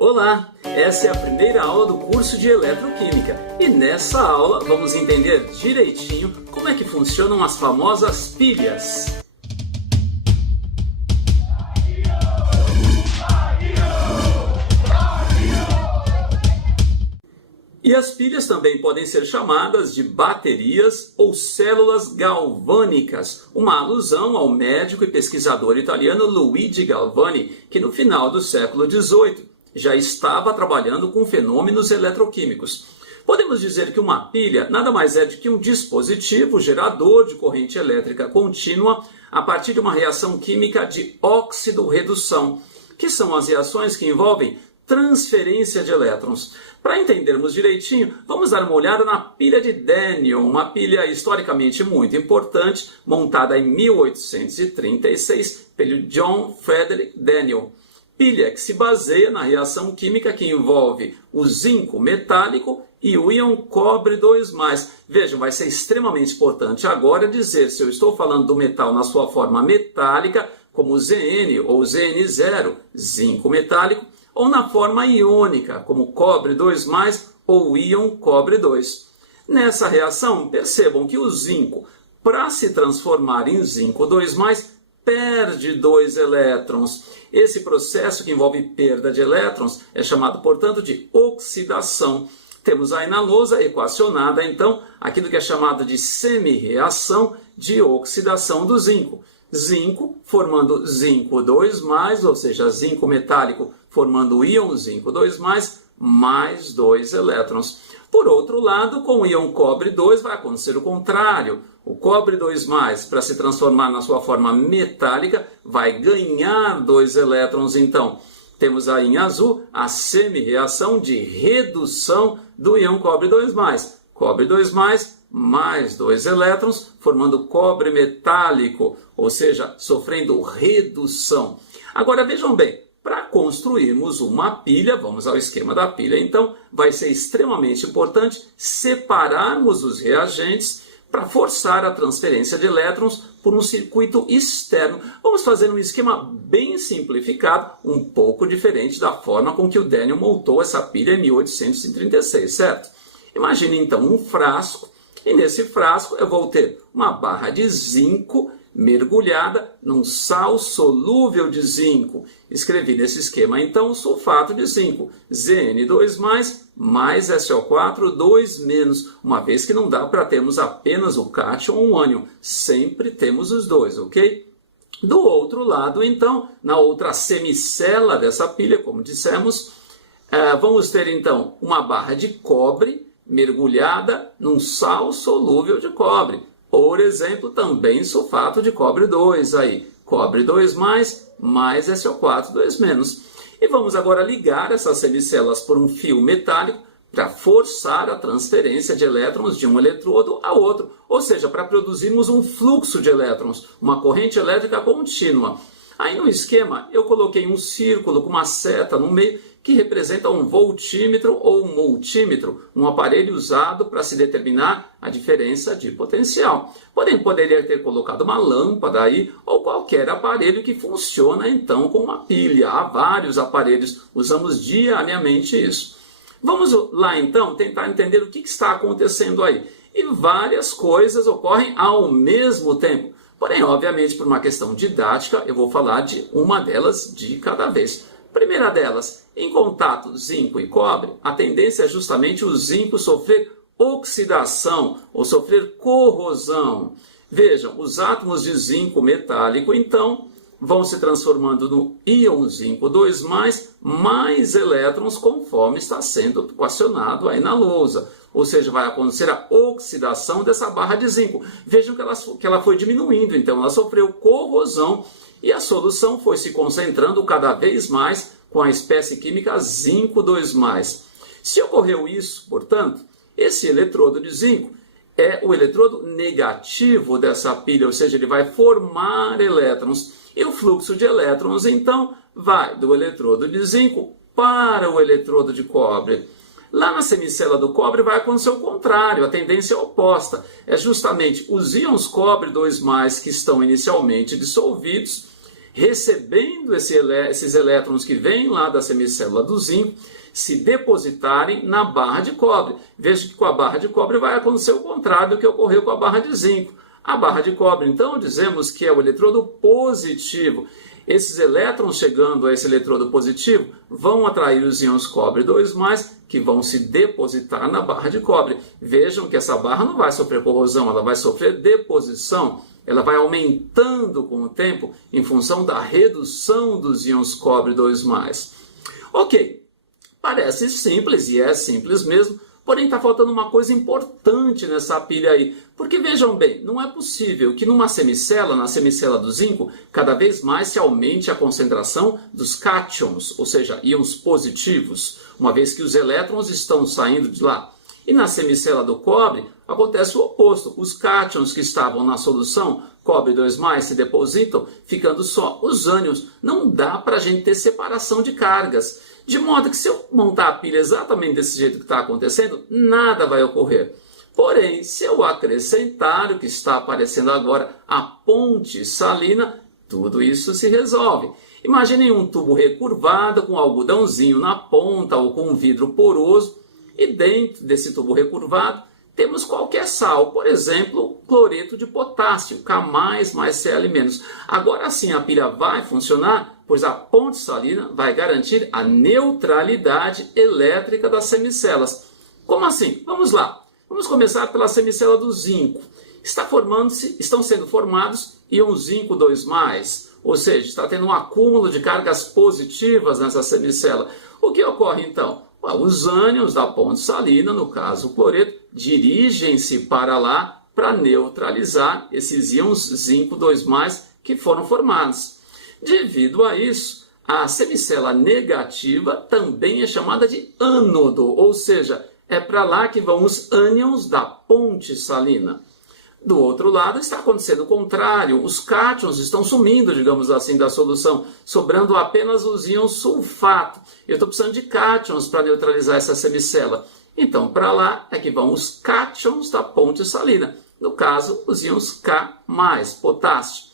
Olá, essa é a primeira aula do curso de Eletroquímica e nessa aula vamos entender direitinho como é que funcionam as famosas pilhas. E as pilhas também podem ser chamadas de baterias ou células galvânicas, uma alusão ao médico e pesquisador italiano Luigi Galvani, que no final do século XVIII já estava trabalhando com fenômenos eletroquímicos. Podemos dizer que uma pilha nada mais é do que um dispositivo gerador de corrente elétrica contínua a partir de uma reação química de óxido-redução, que são as reações que envolvem transferência de elétrons. Para entendermos direitinho, vamos dar uma olhada na pilha de Daniell, uma pilha historicamente muito importante, montada em 1836 pelo John Frederick Daniell. Pilha que se baseia na reação química que envolve o zinco metálico e o íon cobre 2+. Vejam, vai ser extremamente importante agora dizer se eu estou falando do metal na sua forma metálica, como Zn ou Zn0, zinco metálico, ou na forma iônica, como cobre 2+, ou íon cobre 2. Nessa reação, percebam que o zinco, para se transformar em zinco 2+, perde 2 elétrons. Esse processo que envolve perda de elétrons é chamado, portanto, de oxidação. Temos aí na lousa equacionada, então, aquilo que é chamado de semi-reação de oxidação do zinco. Zinco formando zinco 2+, ou seja, zinco metálico formando o íon zinco 2+, mais 2 elétrons. Por outro lado, com o íon cobre 2 vai acontecer o contrário. O cobre 2+, para se transformar na sua forma metálica, vai ganhar 2 elétrons. Então, temos aí em azul a semi-reação de redução do íon cobre 2+. Cobre 2+, mais 2 elétrons, formando cobre metálico, ou seja, sofrendo redução. Agora vejam bem, para construirmos uma pilha, vamos ao esquema da pilha, então vai ser extremamente importante separarmos os reagentes para forçar a transferência de elétrons por um circuito externo. Vamos fazer um esquema bem simplificado, um pouco diferente da forma com que o Daniell montou essa pilha em 1836, certo? Imagine então um frasco, e nesse frasco eu vou ter uma barra de zinco mergulhada num sal solúvel de zinco. Escrevi nesse esquema então o sulfato de zinco, Zn2+, mais SO4, 2-, uma vez que não dá para termos apenas o cátion ou o ânion, sempre temos os dois, ok? Do outro lado, então, na outra semicela dessa pilha, como dissemos, vamos ter então uma barra de cobre mergulhada num sal solúvel de cobre. Por exemplo, também sulfato de cobre 2, aí, cobre 2+, mais SO4, 2-. E vamos agora ligar essas semicelas por um fio metálico para forçar a transferência de elétrons de um eletrodo a outro, ou seja, para produzirmos um fluxo de elétrons, uma corrente elétrica contínua. Aí no esquema eu coloquei um círculo com uma seta no meio que representa um voltímetro ou um multímetro, um aparelho usado para se determinar a diferença de potencial. Porém, poderia ter colocado uma lâmpada aí ou qualquer aparelho que funciona então com uma pilha. Há vários aparelhos, usamos diariamente isso. Vamos lá então tentar entender o que está acontecendo aí. E várias coisas ocorrem ao mesmo tempo. Porém, obviamente, por uma questão didática, eu vou falar de uma delas de cada vez. Primeira delas, em contato zinco e cobre, a tendência é justamente o zinco sofrer oxidação ou sofrer corrosão. Vejam, os átomos de zinco metálico, então, vão se transformando no íon zinco 2+, mais elétrons conforme está sendo equacionado aí na lousa. Ou seja, vai acontecer a oxidação dessa barra de zinco. Vejam que ela foi diminuindo, então ela sofreu corrosão e a solução foi se concentrando cada vez mais com a espécie química zinco 2+. Se ocorreu isso, portanto, esse eletrodo de zinco é o eletrodo negativo dessa pilha, ou seja, ele vai formar elétrons. E o fluxo de elétrons, então, vai do eletrodo de zinco para o eletrodo de cobre. Lá na semicela do cobre vai acontecer o contrário, a tendência é oposta. É justamente os íons cobre 2+, que estão inicialmente dissolvidos, recebendo esses elétrons que vêm lá da semicélula do zinco, se depositarem na barra de cobre. Veja que com a barra de cobre vai acontecer o contrário do que ocorreu com a barra de zinco. A barra de cobre, então, dizemos que é o eletrodo positivo. Esses elétrons chegando a esse eletrodo positivo vão atrair os íons cobre 2+, que vão se depositar na barra de cobre. Vejam que essa barra não vai sofrer corrosão, ela vai sofrer deposição. Ela vai aumentando com o tempo em função da redução dos íons cobre 2+. Ok, parece simples e é simples mesmo, porém está faltando uma coisa importante nessa pilha aí. Porque vejam bem, não é possível que numa semicélula, na semicélula do zinco, cada vez mais se aumente a concentração dos cátions, ou seja, íons positivos, uma vez que os elétrons estão saindo de lá. E na semicélula do cobre acontece o oposto. Os cátions que estavam na solução cobre 2+, se depositam, ficando só os ânions. Não dá para a gente ter separação de cargas. De modo que se eu montar a pilha exatamente desse jeito que está acontecendo, nada vai ocorrer. Porém, se eu acrescentar o que está aparecendo agora, a ponte salina, tudo isso se resolve. Imaginem um tubo recurvado com algodãozinho na ponta ou com um vidro poroso. E dentro desse tubo recurvado temos qualquer sal, por exemplo, cloreto de potássio, K+, mais Cl-. Agora sim a pilha vai funcionar, pois a ponte salina vai garantir a neutralidade elétrica das semicélulas. Como assim? Vamos lá. Vamos começar pela semicélula do zinco. Estão sendo formados íons zinco 2+, ou seja, está tendo um acúmulo de cargas positivas nessa semicélula. O que ocorre então? Os ânions da ponte salina, no caso o cloreto, dirigem-se para lá para neutralizar esses íons zinco 2+, que foram formados. Devido a isso, a semicélula negativa também é chamada de ânodo, ou seja, é para lá que vão os ânions da ponte salina. Do outro lado está acontecendo o contrário, os cátions estão sumindo, digamos assim, da solução, sobrando apenas os íons sulfato. Eu estou precisando de cátions para neutralizar essa semicélula. Então, para lá é que vão os cátions da ponte salina, no caso, os íons K+, potássio.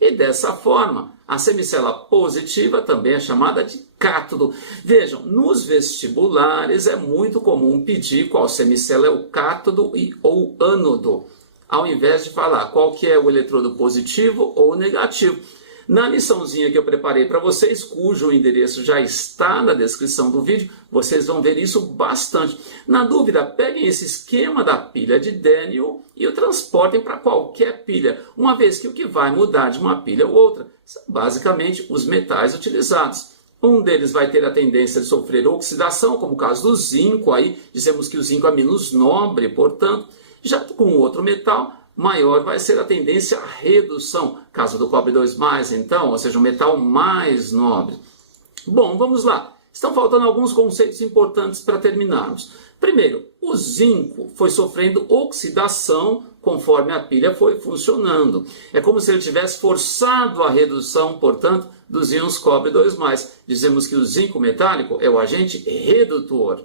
E dessa forma, a semicélula positiva também é chamada de cátodo. Vejam, nos vestibulares é muito comum pedir qual semicélula é o cátodo ou ânodo, ao invés de falar qual que é o eletrodo positivo ou negativo. Na liçãozinha que eu preparei para vocês, cujo endereço já está na descrição do vídeo, vocês vão ver isso bastante. Na dúvida, peguem esse esquema da pilha de Daniell e o transportem para qualquer pilha, uma vez que o que vai mudar de uma pilha ou outra são basicamente os metais utilizados. Um deles vai ter a tendência de sofrer oxidação, como o caso do zinco, aí dizemos que o zinco é menos nobre, portanto, já com o outro metal, maior vai ser a tendência à redução. Caso do cobre 2+, então, ou seja, um metal mais nobre. Bom, vamos lá. Estão faltando alguns conceitos importantes para terminarmos. Primeiro, o zinco foi sofrendo oxidação conforme a pilha foi funcionando. É como se ele tivesse forçado a redução, portanto, dos íons cobre 2+. Dizemos que o zinco metálico é o agente redutor.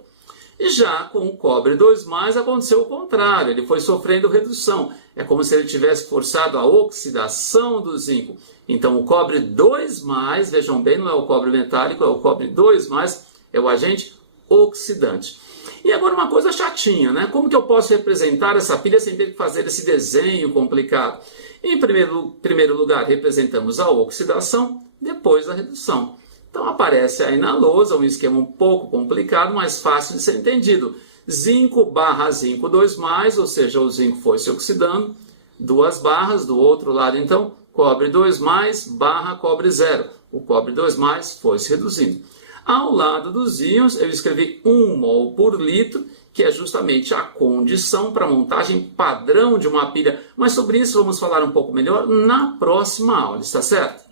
E já com o cobre 2+, aconteceu o contrário, ele foi sofrendo redução. É como se ele tivesse forçado a oxidação do zinco. Então o cobre 2+, vejam bem, não é o cobre metálico, é o cobre 2+, é o agente oxidante. E agora uma coisa chatinha, né? Como que eu posso representar essa pilha sem ter que fazer esse desenho complicado? Em primeiro lugar, representamos a oxidação, depois a redução. Então aparece aí na lousa um esquema um pouco complicado, mas fácil de ser entendido. Zinco barra zinco 2+, ou seja, o zinco foi se oxidando, duas barras, do outro lado então, cobre 2+ barra cobre 0. O cobre 2+ foi se reduzindo. Ao lado dos íons, eu escrevi 1 mol por litro, que é justamente a condição para a montagem padrão de uma pilha. Mas sobre isso vamos falar um pouco melhor na próxima aula, está certo?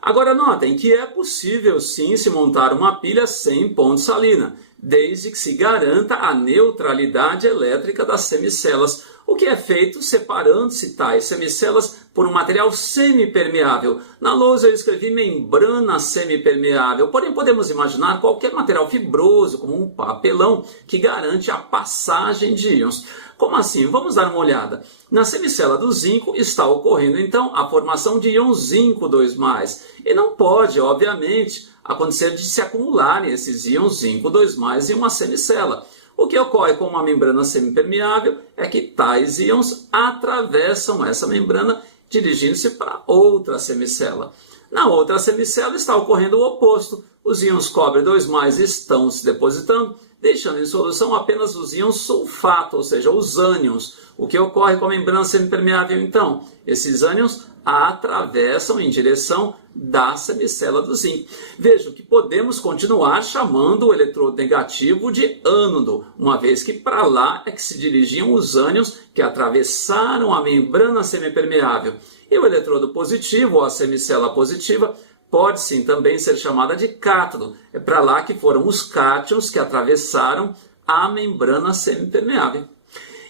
Agora notem que é possível sim se montar uma pilha sem ponte salina, desde que se garanta a neutralidade elétrica das semicélulas. o que é feito separando-se tais semicelas por um material semipermeável. Na lousa eu escrevi membrana semipermeável, porém podemos imaginar qualquer material fibroso, como um papelão, que garante a passagem de íons. Como assim? Vamos dar uma olhada. Na semicela do zinco está ocorrendo então a formação de íons zinco 2+, e não pode, obviamente, acontecer de se acumularem esses íons zinco 2+ em uma semicela. O que ocorre com uma membrana semipermeável é que tais íons atravessam essa membrana dirigindo-se para outra semicela. Na outra semicela está ocorrendo o oposto. Os íons cobre 2+ estão se depositando, deixando em solução apenas os íons sulfato, ou seja, os ânions. O que ocorre com a membrana semipermeável então? Esses ânions atravessam em direção da semicela do zinco. Vejam que podemos continuar chamando o eletrodo negativo de ânodo, uma vez que para lá é que se dirigiam os ânions que atravessaram a membrana semipermeável. E o eletrodo positivo, ou a semicela positiva, pode sim também ser chamada de cátodo. É para lá que foram os cátions que atravessaram a membrana semipermeável.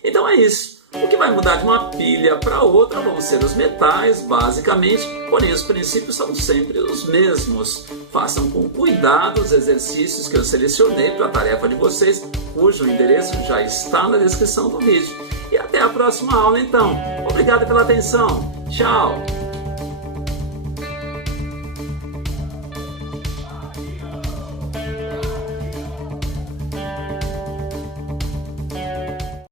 Então é isso. O que vai mudar de uma pilha para outra vão ser os metais, basicamente, porém os princípios são sempre os mesmos. Façam com cuidado os exercícios que eu selecionei para a tarefa de vocês, cujo endereço já está na descrição do vídeo. E até a próxima aula então. Obrigado pela atenção. Tchau!